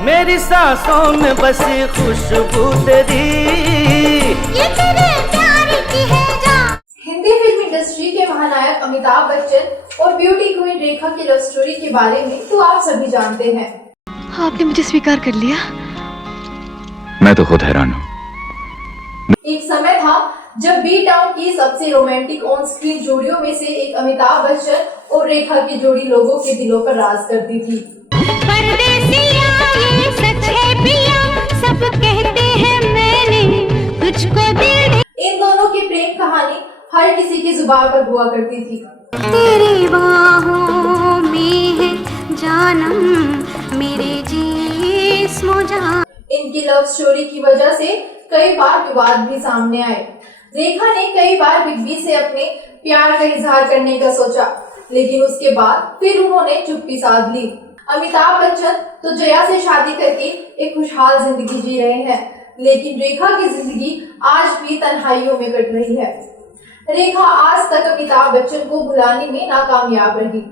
मेरी सांसों में बसी खुशबू तेरी, ये तेरे प्यार की है जान। हिंदी फिल्म इंडस्ट्री के महानायक अमिताभ बच्चन और ब्यूटी क्वीन रेखा की लव स्टोरी के बारे में तो आप सभी जानते हैं। आपने मुझे स्वीकार कर लिया? मैं तो खुद हैरान हूँ। एक समय था जब बी टाउन की सबसे रोमांटिक ऑन स्क्रीन जोड़ियों में से एक अमिताभ बच्चन और रेखा की जोड़ी लोगों के दिलों पर राज करती थी। परदेसिया ये सच है पिया, सब कहते हैं मैंने तुझको दिल दे। इन दोनों की प्रेम कहानी हर किसी की जुबान पर हुआ करती थी। तेरी बाहों में है जानम मेरे जिस्मो जान। इनकी लव स्टोरी की वजह से कई बार विवाद भी सामने आए। रेखा ने कई बार बिग बी से अपने प्यार का इजहार करने का सोचा, लेकिन उसके बाद फिर उन्होंने चुप्पी साध ली। अमिताभ बच्चन तो जया से शादी करके एक खुशहाल जिंदगी जी रहे हैं, लेकिन रेखा की जिंदगी आज भी तन्हाइयों में कट रही है। रेखा आज तक अमिताभ बच्चन को भुलाने में नाकामयाब रही।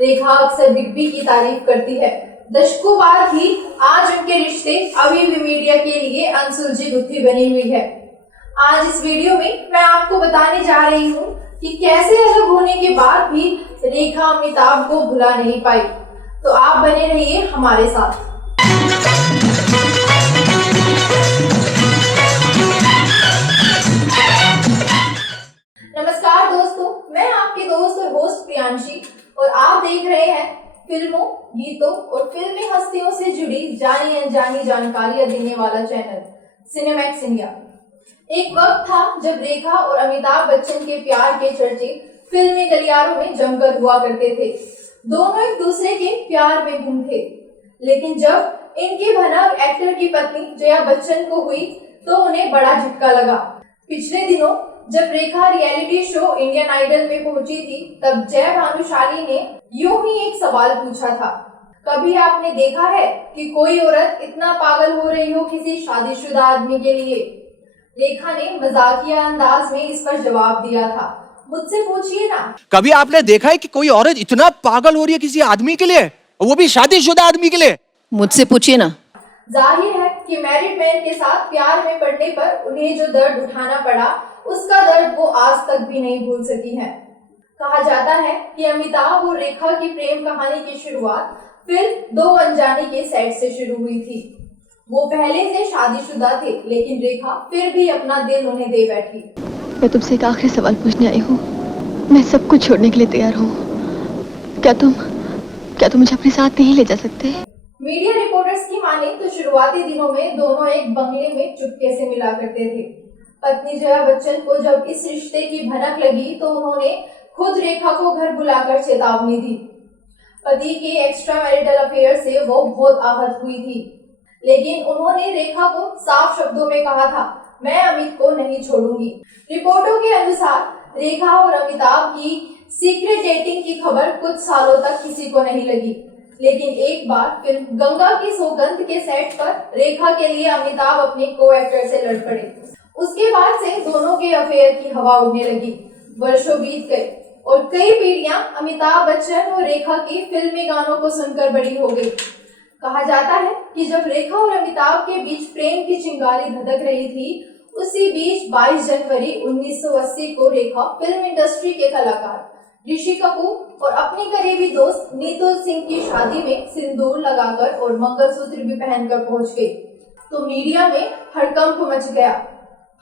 रेखा अक्सर बिग बी की तारीफ करती है। दशकों बाद भी आज उनके रिश्ते अभी भी मीडिया के लिए अनसुलझी गुत्थी बनी हुई है। आज इस वीडियो में मैं आपको बताने जा रही हूँ कि कैसे अलग होने के बाद भी रेखा अमिताभ को भुला नहीं पाई। तो आप बने रहिए हमारे साथ। नमस्कार दोस्तों, मैं आपकी दोस्त और होस्ट प्रियांशी और आप देख रहे हैं फिल्मों, गीतों और फिल्मी हस्तियों से जुड़ी जानी अनजानी जानकारियां देने वाला चैनल सिनेमैक्स इंडिया। एक वक्त था जब रेखा और अमिताभ बच्चन के प्यार के चर्चे फिल्मी गलियारों में जमकर हुआ करते थे। दोनों एक दूसरे के प्यार में गुम थे, लेकिन जब इनकी भनक एक्टर की पत्नी जया बच्चन को हुई तो उन्हें बड़ा झटका लगा। पिछले दिनों जब रेखा रियलिटी शो इंडियन आइडल में पहुंची थी, तब जय भानुशाली ने यूं ही एक सवाल पूछा था, कभी आपने देखा है कि कोई औरत इतना पागल हो रही हो किसी शादीशुदा आदमी के लिए? रेखा ने मजाकिया अंदाज में इस पर जवाब दिया था, मुझसे पूछिए ना। कभी आपने देखा है कि कोई औरत इतना पागल हो रही है किसी आदमी के लिए, वो भी शादीशुदा आदमी के लिए? मुझसे पूछिए ना। जाहिर है कि मैरिड मैन के साथ प्यार में पड़ने पर उन्हें जो दर्द उठाना पड़ा, उसका दर्द वो आज तक भी नहीं भूल सकी हैं। कहा जाता है कि अमिताभ और रेखा की प्रेम कहानी की शुरुआत फिल्म दो अनजानी के सेट से शुरू हुई थी। वो पहले से शादीशुदा थे, लेकिन रेखा फिर भी अपना दिल उन्हें दे बैठी। मैं तुमसे एक आखिरी सवाल पूछने आई हूँ। मैं सब कुछ छोड़ने के लिए तैयार हूँ। क्या तुम मुझे अपने साथ नहीं ले जा सकते? मीडिया रिपोर्टर्स की माने तो शुरुआती दिनों में दोनों एक बंगले में चुपके से मिला करते थे। पत्नी जया बच्चन को जब इस रिश्ते की भनक लगी तो उन्होंने खुद रेखा को घर बुलाकर चेतावनी दी। पति के एक्स्ट्रा मैरिटल अफेयर से वो बहुत आहत हुई थी, लेकिन उन्होंने रेखा को साफ शब्दों में कहा था, मैं अमित को नहीं छोड़ूंगी। रिपोर्टों के अनुसार रेखा और अमिताभ की सीक्रेट डेटिंग की खबर कुछ सालों तक किसी को नहीं लगी, लेकिन एक बार फिल्म गंगा की सौगंध के सेट पर रेखा के लिए अमिताभ अपने को एक्टर से लड़ पड़े। उसके बाद से दोनों के अफेयर की हवा उड़ने लगी। वर्षों बीत गए और कई पीढ़ियां अमिताभ बच्चन और रेखा के फिल्मी गानों को सुनकर बड़ी हो गई। कहा जाता है कि जब रेखा और अमिताभ के बीच प्रेम की चिंगारी धधक रही थी, उसी बीच 22 जनवरी 1980 को रेखा फिल्म इंडस्ट्री के कलाकार ऋषि कपूर और अपनी करीबी दोस्त नीतू सिंह की शादी में सिंदूर लगाकर और मंगलसूत्र भी पहनकर पहुंच गई, तो मीडिया में हड़कंप मच गया।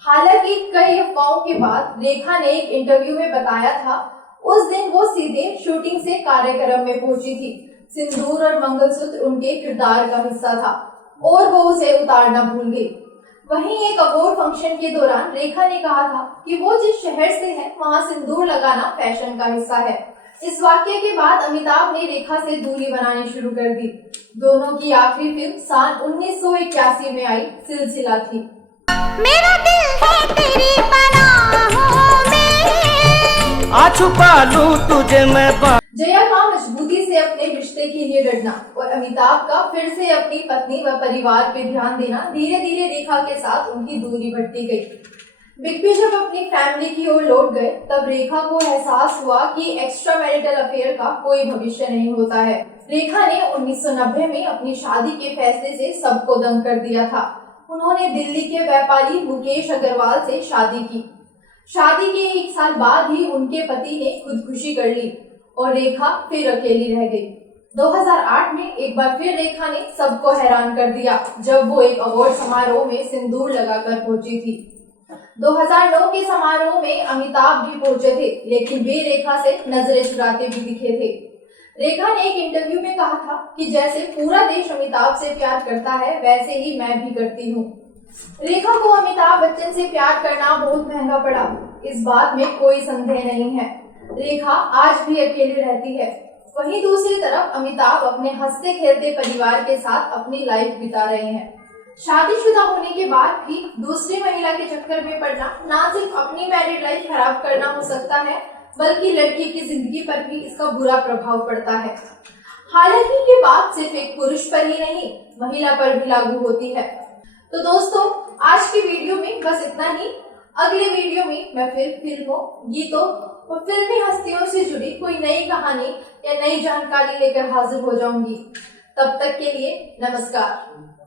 हालांकि कई अफवाहों के बाद रेखा ने एक इंटरव्यू में बताया था, उस दिन वो सीधे शूटिंग से कार्यक्रम में पहुंची थी। सिंदूर और मंगलसूत्र उनके किरदार का हिस्सा था और वो उसे उतारना भूल गई। वहीं एक अवार्ड फंक्शन के दौरान रेखा ने कहा था कि वो जिस शहर से है वहां सिंदूर लगाना फैशन का हिस्सा है। इस वाक्य के बाद अमिताभ ने रेखा से दूरी बनानी शुरू कर दी। दोनों की आखिरी फिल्म सन 1981 में आई सिलसिला थी। मेरा दिल है तेरी पनाहों में, आ छुपा लूं तुझे मैं। जया का मजबूती से अपने रिश्ते के लिए लड़ना और अमिताभ का फिर से अपनी पत्नी व परिवार पे ध्यान देना धीरे धीरे रेखा के साथ उनकी दूरी बढ़ती गई। बिग बी जब अपनी फैमिली की ओर लौट गए, तब रेखा को एहसास हुआ कि एक्स्ट्रा मैरिटल अफेयर का कोई भविष्य नहीं होता है। रेखा ने 1990 में अपनी शादी के फैसले से सबको दंग कर दिया था। उन्होंने दिल्ली के व्यापारी मुकेश अग्रवाल से शादी की। शादी के 1 साल बाद ही उनके पति ने खुदकुशी कर ली और रेखा फिर अकेली रह गई। 2008 में एक बार फिर रेखा ने सबको हैरान कर दिया जब वो एक अवार्ड समारोह में सिंदूर लगाकर पहुंची थी। 2009 के समारोह में अमिताभ भी पहुंचे थे, लेकिन वे रेखा से नजरें चुराते भी दिखे थे। रेखा ने एक इंटरव्यू में कहा था कि जैसे पूरा देश अमिताभ से प्यार करता है, वैसे ही मैं भी करती हूँ। रेखा को अमिताभ बच्चन से प्यार करना बहुत महंगा पड़ा, इस बात में कोई संदेह नहीं है। रेखा आज भी अकेली रहती है। वहीं दूसरी तरफ अमिताभ अपने हंसते खेलते परिवार के साथ अपनी लाइफ बिता रहे हैं। शादीशुदा होने के बाद भी दूसरी महिला के चक्कर में पड़ना ना सिर्फ अपनी मैरिड लाइफ खराब करना हो सकता है, बल्कि लड़की की जिंदगी पर भी इसका बुरा प्रभाव पड़ता है। हालांकि ये बात सिर्फ एक पुरुष पर ही नहीं, महिला पर भी लागू होती है। तो दोस्तों, आज की वीडियो में बस इतना ही। अगले वीडियो में मैं फिर फिल्मों, गीतों और फिल्मी हस्तियों से जुड़ी कोई नई कहानी या नई जानकारी लेकर हाजिर हो जाऊंगी। तब तक के लिए नमस्कार।